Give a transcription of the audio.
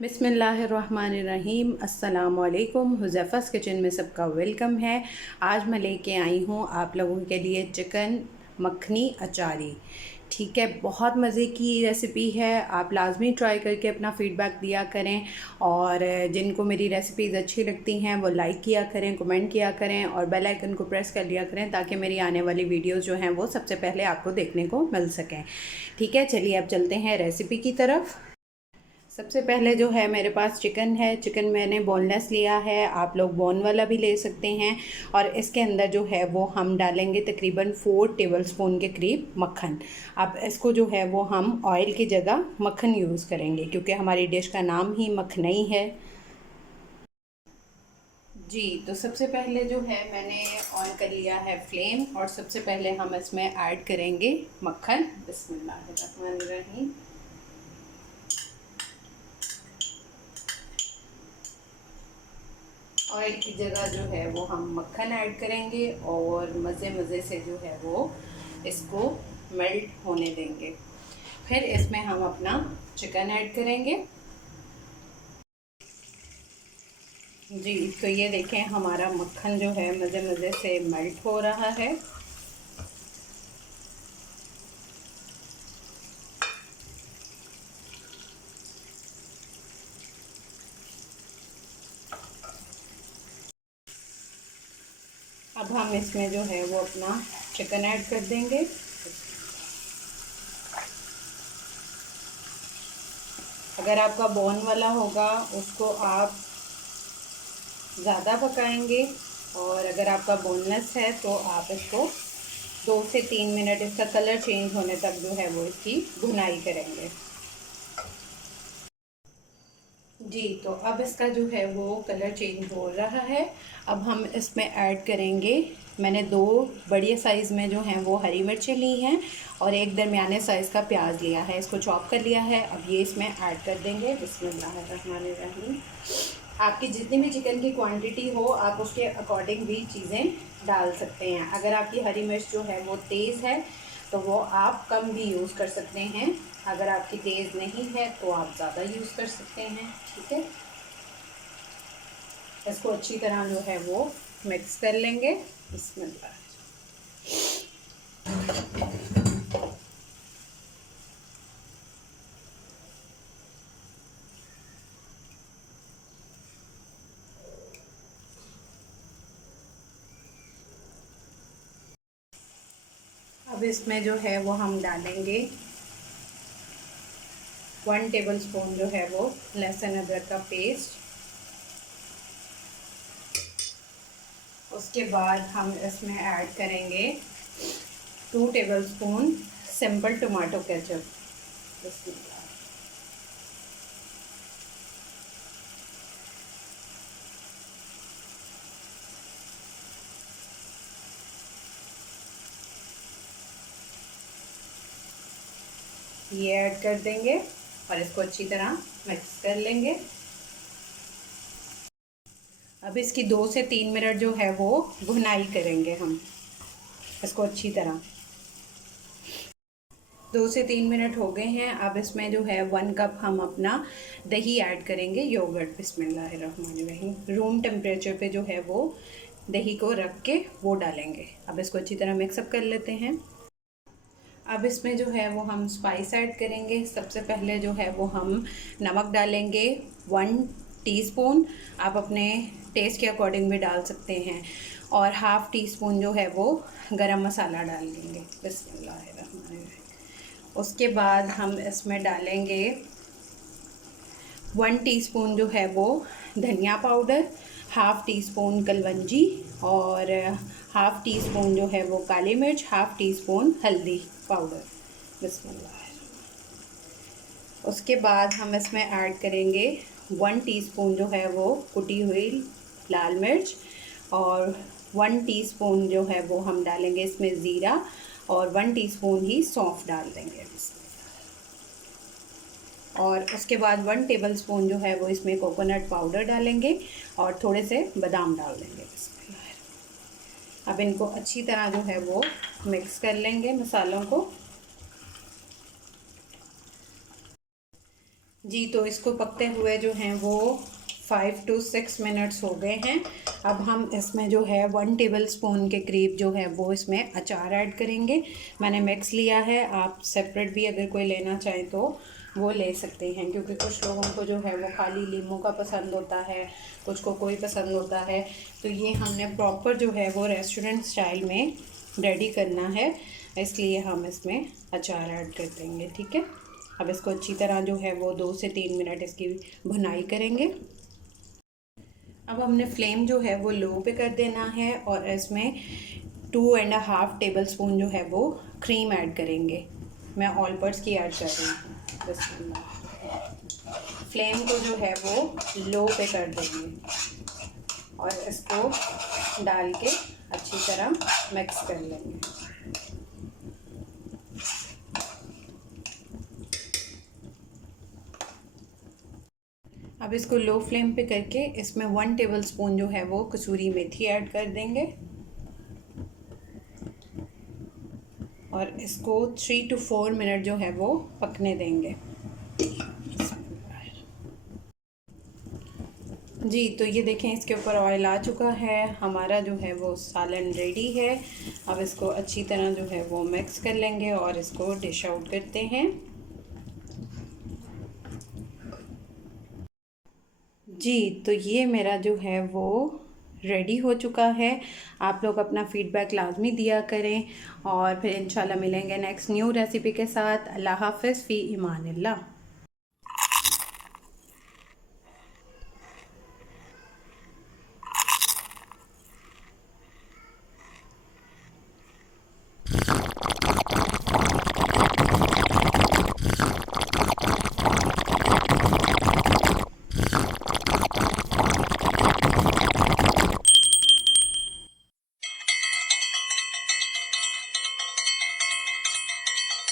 बिस्मिल्लाहिर्रहमानिर्रहीम। अस्सलामुअलैकुम। हुज़ैफ़ा's किचन में सबका वेलकम है। आज मैं लेके आई हूँ आप लोगों के लिए चिकन मखनी अचारी। ठीक है, बहुत मज़े की रेसिपी है। आप लाज़मी ट्राई करके अपना फ़ीडबैक दिया करें और जिनको मेरी रेसिपीज़ अच्छी लगती हैं वो लाइक किया करें, कमेंट किया करें और बेल आइकन को प्रेस कर लिया करें ताकि मेरी आने वाली वीडियोज़ जो हैं वो सबसे पहले आपको देखने को मिल सकें। ठीक है, चलिए अब चलते हैं रेसिपी की तरफ। सबसे पहले जो है मेरे पास चिकन है। चिकन मैंने बोनलेस लिया है, आप लोग बोन वाला भी ले सकते हैं। और इसके अंदर जो है वो हम डालेंगे तकरीबन 4 टेबलस्पून के करीब मक्खन। अब इसको जो है वो हम ऑयल की जगह मक्खन यूज़ करेंगे क्योंकि हमारी डिश का नाम ही मखनई है। जी, तो सबसे पहले जो है मैंने ऑन कर लिया है फ्लेम और सबसे पहले हम इसमें ऐड करेंगे मक्खन। बिस्मिल्लाहिर्रहमानिर्रहीम। ऑयल की जगह जो है वो हम मक्खन ऐड करेंगे और मज़े मज़े से जो है वो इसको मेल्ट होने देंगे। फिर इसमें हम अपना चिकन ऐड करेंगे। जी, तो ये देखें हमारा मक्खन जो है मज़े मज़े से मेल्ट हो रहा है। अब हम इसमें जो है वो अपना चिकन ऐड कर देंगे। अगर आपका बोन वाला होगा उसको आप ज़्यादा पकाएंगे और अगर आपका बोनलेस है तो आप इसको 2 से 3 मिनट इसका कलर चेंज होने तक जो है वो इसकी भुनाई करेंगे। जी, तो अब इसका जो है वो कलर चेंज हो रहा है। अब हम इसमें ऐड करेंगे, मैंने 2 बड़े साइज़ में जो हैं वो हरी मिर्चें ली हैं और एक दरमियाने साइज़ का प्याज लिया है, इसको चॉप कर लिया है। अब ये इसमें ऐड कर देंगे। बिस्मिल्लाहिर्रहमानिर्रहीम। आपकी जितनी भी चिकन की क्वांटिटी हो आप उसके अकॉर्डिंग भी चीज़ें डाल सकते हैं। अगर आपकी हरी मिर्च जो है वो तेज़ है तो वो आप कम भी यूज़ कर सकते हैं। अगर आपकी तेज़ नहीं है तो आप ज़्यादा यूज़ कर सकते हैं। ठीक है, इसको अच्छी तरह जो है वो मिक्स कर लेंगे। बिस्मिल्लाह। अब इसमें जो है वो हम डालेंगे 1 टेबलस्पून जो है वो लहसुन अदरक का पेस्ट। उसके बाद हम इसमें ऐड करेंगे 2 टेबलस्पून सिंपल टमाटो केचप। ये ऐड कर देंगे और इसको अच्छी तरह मिक्स कर लेंगे। अब इसकी 2 से 3 मिनट जो है वो भुनाई करेंगे हम इसको अच्छी तरह। 2 से 3 मिनट हो गए हैं। अब इसमें जो है 1 कप हम अपना दही ऐड करेंगे, योगर्ट। बिस्मिल्लाहिर्रहमानिर्रहीम। रूम टेम्परेचर पे जो है वो दही को रख के वो डालेंगे। अब इसको अच्छी तरह मिक्सअप कर लेते हैं। अब इसमें जो है वो हम स्पाइस ऐड करेंगे। सबसे पहले जो है वो हम नमक डालेंगे 1 टीस्पून। आप अपने टेस्ट के अकॉर्डिंग भी डाल सकते हैं। और हाफ़ टी स्पून जो है वो गरम मसाला डाल देंगे। बिस्मिल्लाहिर्रहमानिर्रहीम। उसके बाद हम इसमें डालेंगे 1 टीस्पून जो है वो धनिया powder, half tea spoon kalonji और हाफ़ टी स्पून जो है वो काली मिर्च, हाफ़ टी स्पून हल्दी पाउडर। बिस्मिल्लाह। उसके बाद हम इसमें ऐड करेंगे 1 टीस्पून जो है वो कुटी हुई लाल मिर्च और 1 टीस्पून जो है वो हम डालेंगे इसमें ज़ीरा और 1 टीस्पून ही सौंफ डाल देंगे। और उसके बाद 1 टेबलस्पून जो है वो इसमें कोकोनट पाउडर डालेंगे और थोड़े से बादाम डाल देंगे। अब इनको अच्छी तरह जो है वो मिक्स कर लेंगे मसालों को। जी तो इसको पकते हुए जो हैं वो 5 to 6 मिनट्स हो गए हैं। अब हम इसमें जो है 1 टेबल स्पून के करीब जो है वो इसमें अचार ऐड करेंगे। मैंने मिक्स लिया है, आप सेपरेट भी अगर कोई लेना चाहें तो वो ले सकते हैं, क्योंकि कुछ लोगों को जो है वो खाली लीमू का पसंद होता है, कुछ को कोई पसंद होता है। तो ये हमने प्रॉपर जो है वो रेस्टोरेंट स्टाइल में रेडी करना है, इसलिए हम इसमें अचार ऐड कर देंगे। ठीक है, अब इसको अच्छी तरह जो है वो 2 से 3 मिनट इसकी भुनाई करेंगे। अब हमने फ्लेम जो है वो लो पे कर देना है और इसमें 2.5 टेबल स्पून जो है वो क्रीम ऐड करेंगे। मैं ऑल पर्ट्स की ऐड कर रही हूँ। बिस्मिल्लाह। फ्लेम को जो है वो लो पे कर देंगे और इसको डाल के अच्छी तरह मिक्स कर लेंगे। अब इसको लो फ्लेम पे करके इसमें 1 टेबल स्पून जो है वो कसूरी मेथी ऐड कर देंगे और इसको 3 to 4 मिनट जो है वो पकने देंगे। जी तो ये देखें, इसके ऊपर ऑयल आ चुका है, हमारा जो है वो सालन रेडी है। अब इसको अच्छी तरह जो है वो मिक्स कर लेंगे और इसको डिश आउट करते हैं। जी तो ये मेरा जो है वो रेडी हो चुका है। आप लोग अपना फ़ीडबैक लाजमी दिया करें और फिर इंशाल्लाह मिलेंगे नेक्स्ट न्यू रेसिपी के साथ। अल्लाह हाफ़िज़, फ़ी इमानिल्लाह।